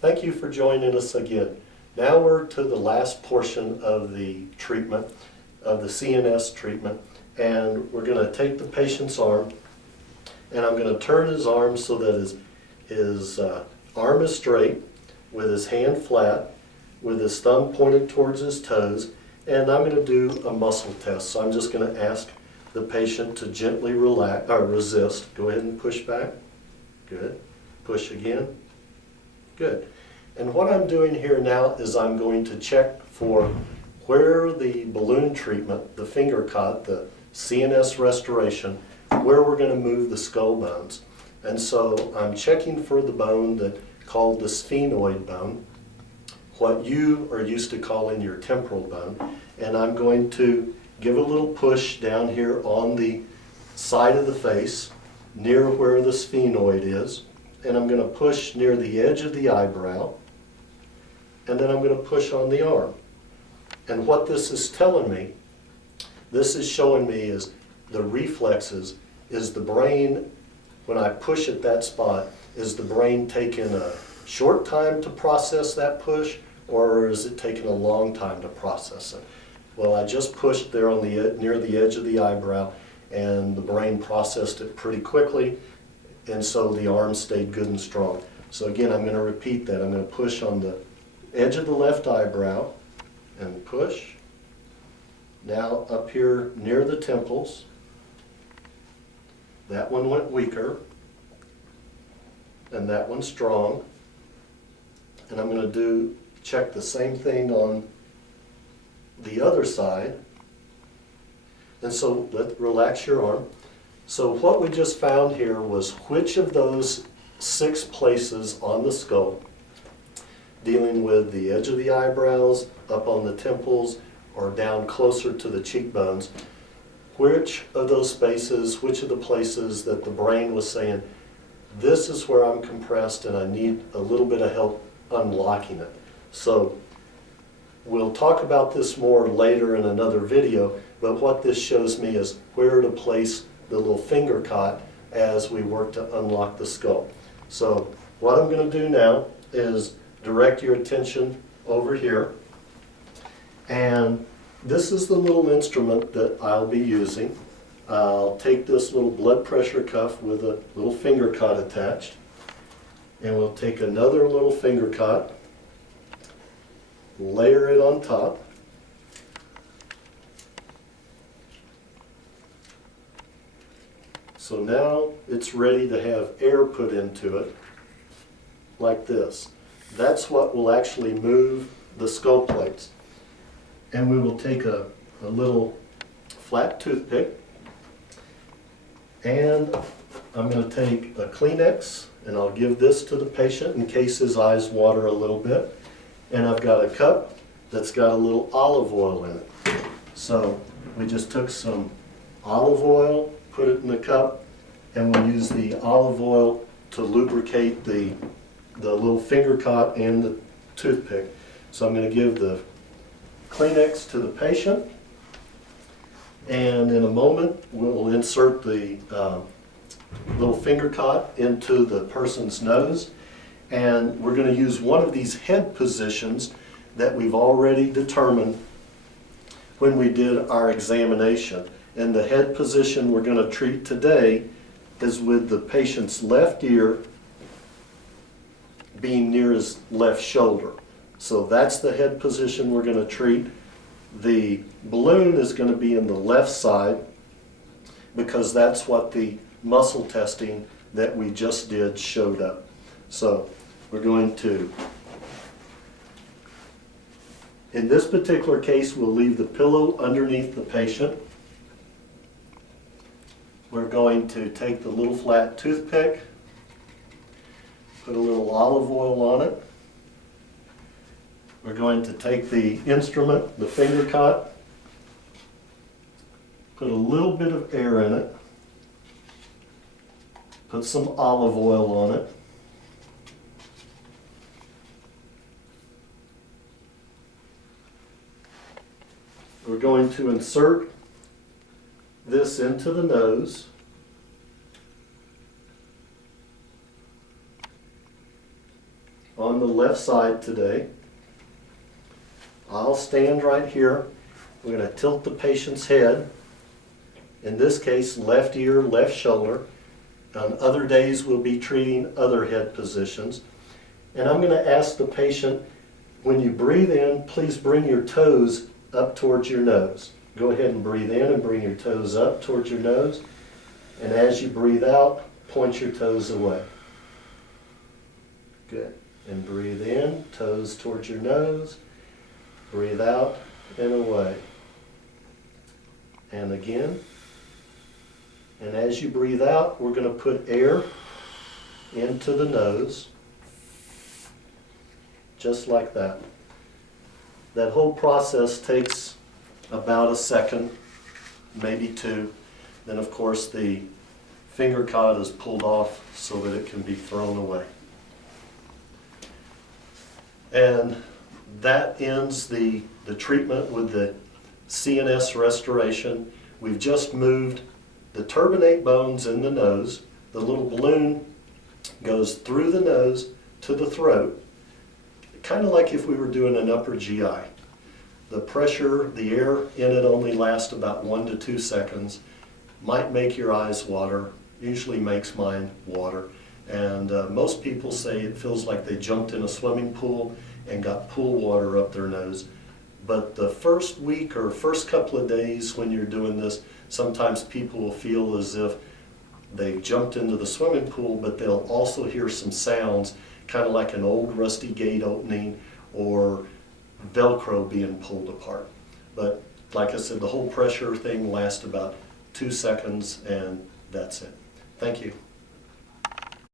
Thank you for joining us again. Now we're to the last portion of the treatment, of the CNS treatment, and we're going to take the patient's arm, and I'm going to turn his arm so that his arm is straight, with his hand flat, with his thumb pointed towards his toes, and I'm going to do a muscle test. So I'm just going to ask the patient to gently relax or resist. Go ahead and push back. Good. Push again. Good. And what I'm doing here now is I'm going to check for where the balloon treatment, the finger cot, the CNS restoration, where we're going to move the skull bones. And so I'm checking for the bone that called the sphenoid bone, what you are used to calling your temporal bone. And I'm going to give a little push down here on the side of the face near where the sphenoid is. And I'm going to push near the edge of the eyebrow. And then I'm going to push on the arm. And what this is telling me, this is showing me is the reflexes, is the brain, when I push at that spot, is the brain taking a short time to process that push, or is it taking a long time to process it? Well, I just pushed there on the near the edge of the eyebrow, and the brain processed it pretty quickly, and so the arm stayed good and strong. So again, I'm going to repeat that. I'm going to push on the edge of the left eyebrow and push. Now up here near the temples. That one went weaker, and that one's strong. And I'm going to check the same thing on the other side. And so relax your arm. So what we just found here was which of those 6 places on the skull, dealing with the edge of the eyebrows, up on the temples, or down closer to the cheekbones, which of those spaces, which of the places that the brain was saying, this is where I'm compressed and I need a little bit of help unlocking it. So we'll talk about this more later in another video, but what this shows me is where to place the little finger cot as we work to unlock the skull. So what I'm going to do now is direct your attention over here, and this is the little instrument that I'll be using. I'll take this little blood pressure cuff with a little finger cot attached, and we'll take another little finger cot, layer it on top, so now it's ready to have air put into it like this. That's what will actually move the skull plates. And we will take a little flat toothpick, and I'm going to take a Kleenex, and I'll give this to the patient in case his eyes water a little bit. And I've got a cup that's got a little olive oil in it. So we just took some olive oil, put it in the cup, and we'll use the olive oil to lubricate the little finger cot and the toothpick. So I'm going to give the Kleenex to the patient, and in a moment we'll insert the little finger cot into the person's nose, and we're going to use one of these head positions that we've already determined when we did our examination. And the head position we're going to treat today is with the patient's left ear being near his left shoulder. So that's the head position we're going to treat. The balloon is going to be in the left side because that's what the muscle testing that we just did showed up. So we're going to, in this particular case, we'll leave the pillow underneath the patient. We're going to take the little flat toothpick, put a little olive oil on it. We're going to take the instrument, the finger cot, put a little bit of air in it, put some olive oil on it, we're going to insert this into the nose. on the left side today. I'll stand right here. We're going to tilt the patient's head. In this case, left ear, left shoulder. On other days, we'll be treating other head positions. And I'm going to ask the patient, when you breathe in, please bring your toes up towards your nose. Go ahead and breathe in and bring your toes up towards your nose. And as you breathe out, point your toes away. Good. And breathe in, toes towards your nose. Breathe out and away. And again. And as you breathe out, we're going to put air into the nose. Just like that. That whole process takes about a second, maybe two. Then of course the finger cod is pulled off so that it can be thrown away. And that ends the treatment with the CNS restoration. We've just moved the turbinate bones in the nose. The little balloon goes through the nose to the throat, kind of like if we were doing an upper GI. The pressure, the air in it only lasts about 1 to 2 seconds. Might make your eyes water, usually makes mine water. And most people say it feels like they jumped in a swimming pool and got pool water up their nose. But the first week or first couple of days when you're doing this, sometimes people will feel as if they jumped into the swimming pool, but they'll also hear some sounds, kind of like an old rusty gate opening or Velcro being pulled apart. But like I said, the whole pressure thing lasts about 2 seconds, and that's it. Thank you.